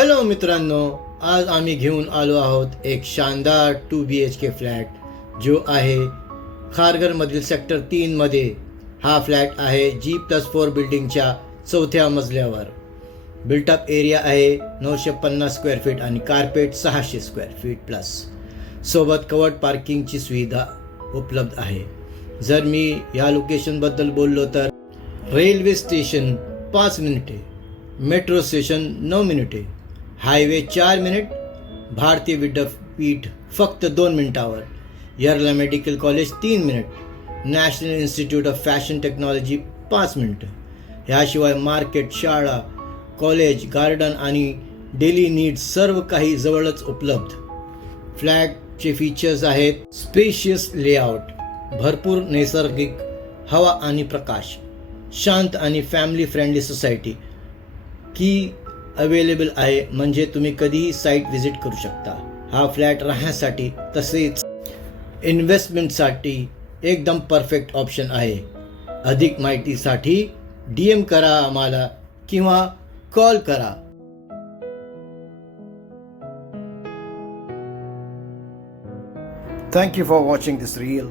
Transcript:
Hello मित्रांनो, आज आम्ही घेऊन आलो आहोत एक शानदार 2 BHK फ्लॅट जो आहे खारघरमधील सेक्टर 3 मध्ये. हा फ्लॅट आहे G+4 बिल्डिंगच्या 4थ्या मजल्यावर. बिल्टअप एरिया आहे 950 स्क्वेअर फीट आणि कार्पेट 600 स्क्वेअर फीट प्लस. सोबत कवर्ड पार्किंगची सुविधा उपलब्ध आहे. जर मी या लोकेशनबद्दल बोललो तर रेल्वे स्टेशन 5 मिनिटे, मेट्रो स्टेशन 9 मिनिटे, हायवे 4 मिनिट, भारतीय विद्यापीठ फक्त 2 मिनिटावर, Yerala medical college 3 minute, national institute of fashion technology 5 मिनिटं. ह्याशिवाय मार्केट, शाळा, कॉलेज, गार्डन आणि डेली नीड्स सर्व काही जवळच उपलब्ध. फ्लॅटचे फीचर्स आहेत स्पेशियस लेआउट, भरपूर नैसर्गिक हवा आणि प्रकाश, शांत आणि फॅमिली फ्रेंडली सोसायटी की अवेलेबल आहे, म्हणजे तुम्ही कधीही साईट व्हिजिट करू शकता. हा फ्लॅट राहण्यासाठी तसेच इन्व्हेस्टमेंटसाठी एकदम परफेक्ट ऑप्शन आहे. अधिक माहितीसाठी DM करा आम्हाला किंवा कॉल करा. Thank you for watching this reel.